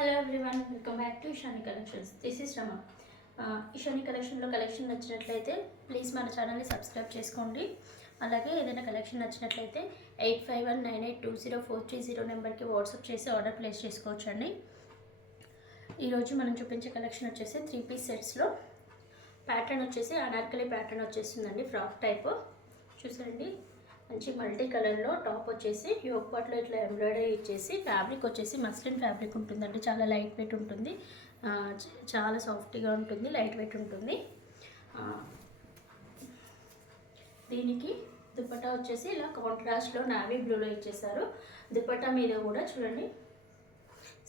Hello everyone, welcome back to Ishani collections. This is Rama. Ishani కలెక్షన్లో collection నచ్చినట్లయితే please మన ఛానల్ని సబ్స్క్రైబ్ చేసుకోండి. అలాగే ఏదైనా కలెక్షన్ నచ్చినట్లయితే 8519820430 నెంబర్కి వాట్సాప్ చేసి ఆర్డర్ ప్లేస్ చేసుకోవచ్చండి. ఈరోజు మనం చూపించే కలెక్షన్ వచ్చేసి 3 పీస్ సెట్స్లో ప్యాటర్న్ వచ్చేసి అనార్కలి ప్యాటర్న్ వచ్చేస్తుందండి. ఫ్రాక్ టైప్ చూసారండి. మంచి మల్టీ కలర్లో టాప్ వచ్చేసి యోక్ పార్ట్లో ఇట్లా ఎంబ్రాయిడరీ ఇచ్చేసి ఫ్యాబ్రిక్ వచ్చేసి మస్లిన్ ఫ్యాబ్రిక్ ఉంటుందండి. చాలా లైట్ వెయిట్ ఉంటుంది, చాలా సాఫ్ట్గా ఉంటుంది, లైట్ వెయిట్ ఉంటుంది. దీనికి దుపట్టా వచ్చేసి ఇలా కాంట్రాస్ట్లో నావీ బ్లూలో ఇచ్చేసారు. దుపట్టా మీద కూడా చూడండి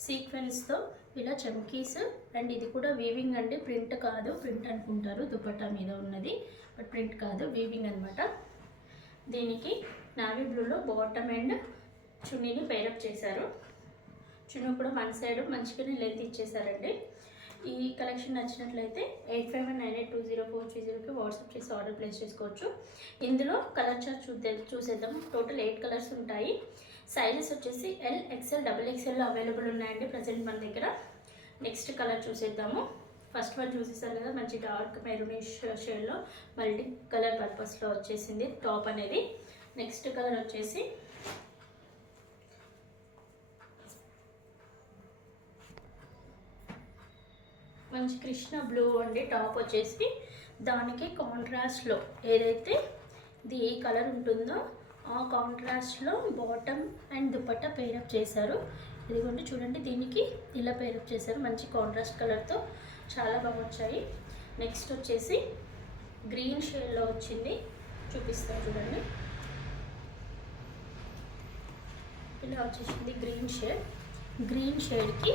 సీక్వెన్స్తో ఇలా చమ్కీస్, అండ్ ఇది కూడా వీవింగ్ అండి, ప్రింట్ కాదు. ప్రింట్ అనుకుంటారు దుపట్టా మీద ఉన్నది, బట్ ప్రింట్ కాదు, వీవింగ్ అనమాట. దీనికి నావీ బ్లూలో బాటమ్ అండ్ చున్నీని పేరప్ చేశారు. చున్నీ కూడా వన్ సైడ్ మంచిగానే లెంత్ ఇచ్చేసారండి. ఈ కలెక్షన్ నచ్చినట్లయితే 8519820430కి వాట్సాప్ చేసి ఆర్డర్ ప్లేస్ చేసుకోవచ్చు. ఇందులో కలర్ చార్ట్ చూసేద్దాం. టోటల్ 8 కలర్స్ ఉంటాయి. సైజెస్ వచ్చేసి L, XL, XXL అవైలబుల్ ఉన్నాయండి ప్రజెంట్ మన దగ్గర. నెక్స్ట్ కలర్ చూసేద్దాము. ఫస్ట్ వన్ చూసేసారు కదా, మంచి డార్క్ మెరూనిష్ షేడ్లో మల్టీ కలర్ పర్పస్లో వచ్చేసింది టాప్ అనేది. నెక్స్ట్ కలర్ వచ్చేసి మంచి కృష్ణ బ్లూ అండి. టాప్ వచ్చేసి దానికి కాంట్రాస్ట్లో ఏదైతే ఈ కలర్ ఉంటుందో ఆ కాంట్రాస్ట్లో బాటమ్ అండ్ దుపట్టా పేరప్ చేశారు. ఇదిగోండి చూడండి, దీనికి ఇలా పేరప్ చేశారు. మంచి కాంట్రాస్ట్ కలర్తో చాలా బాగా వచ్చాయి. నెక్స్ట్ వచ్చేసి గ్రీన్ షేడ్లో వచ్చింది, చూపిస్తాను చూడండి. ఇలా వచ్చేసింది గ్రీన్ షేడ్. గ్రీన్ షేడ్కి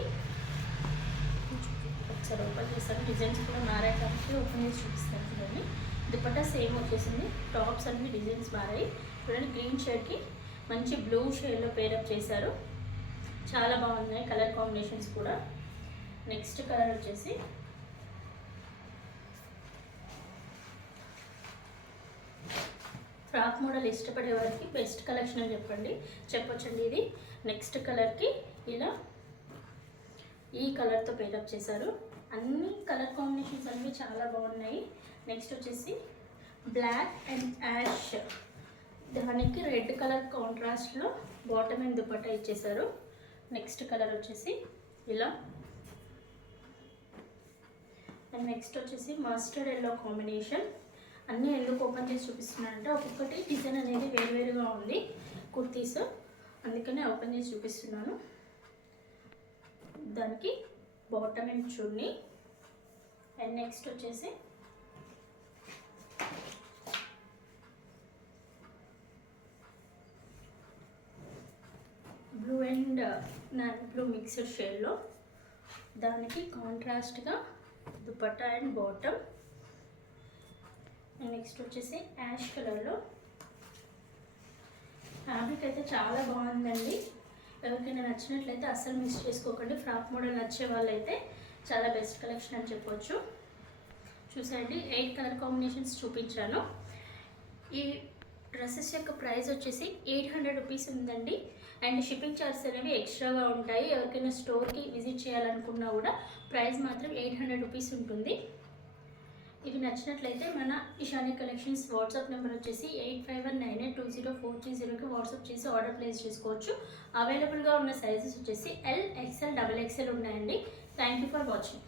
ఒకసారి ఓపెన్ చేస్తాను. డిజైన్స్ కూడా మారాయి కాబట్టి ఓపెన్ చేసి చూపిస్తాను చూడండి. దుపట్టా సేమ్ వచ్చేసింది, టాప్స్ అన్ని డిజైన్స్ మారాయి చూడండి. గ్రీన్ షేడ్కి మంచి బ్లూ షేడ్లో పేరప్ చేశారు. చాలా బాగున్నాయి కలర్ కాంబినేషన్స్ కూడా. నెక్స్ట్ కలర్ వచ్చేసి ఫ్రాక్ మోడల్ ఇష్టపడే వారికి బెస్ట్ కలెక్షన్ అని చెప్పొచ్చండి ఇది. నెక్స్ట్ కలర్కి ఇలా ఈ కలర్తో పేరప్ చేశారు. అన్ని కలర్ కాంబినేషన్స్ అన్నీ చాలా బాగున్నాయి. నెక్స్ట్ వచ్చేసి బ్లాక్ అండ్ యాష్, దానికి రెడ్ కలర్ కాంట్రాస్ట్లో బాటమ్ అండ్ దుపట్టా ఇచ్చేసారు. నెక్స్ట్ కలర్ వచ్చేసి ఇలా, అండ్ నెక్స్ట్ వచ్చేసి మస్టర్డ్ ఎల్లో కాంబినేషన్. అన్నీ ఎందుకు ఓపెన్ చేసి చూపిస్తున్నానంటే ఒక్కొక్కటి డిజైన్ అనేది వేరువేరుగా ఉంది కుర్తీస్, అందుకనే ఓపెన్ చేసి చూపిస్తున్నాను. దానికి bottom and chunni. And next వచ్చేసి blue and navy blue mixed షేడ్లో దానికి కాంట్రాస్ట్గా dupatta and bottom. And next వచ్చేసి యాష్ కలర్లో. ఫ్యాబ్రిక్ అయితే చాలా బాగుందండి. ఎవరికైనా నచ్చినట్లయితే అస్సలు మిస్ చేసుకోకండి. ఫ్రాక్ మోడల్ నచ్చే వాళ్ళైతే చాలా బెస్ట్ కలెక్షన్ అని చెప్పొచ్చు. చూసండి, 8 కలర్ కాంబినేషన్స్ చూపించాను. ఈ డ్రెస్సెస్ యొక్క ప్రైస్ వచ్చేసి 800 రూపీస్ ఉందండి. అండ్ షిప్పింగ్ ఛార్జెస్ అనేవి ఎక్స్ట్రాగా ఉంటాయి. ఎవరికైనా స్టోర్కి విజిట్ చేయాలనుకున్నా కూడా ప్రైస్ మాత్రం 800 రూపీస్ ఉంటుంది. ఇవి నచ్చినట్లయితే మన ఇషాని కలెక్షన్స్ వాట్సాప్ నెంబర్ వచ్చేసి 8519820430కి వాట్సాప్ చేసి ఆర్డర్ ప్లేస్ చేసుకోవచ్చు. అవైలబుల్గా ఉన్న సైజెస్ వచ్చేసి L, XL, XXL ఉన్నాయండి. Thank you for watching.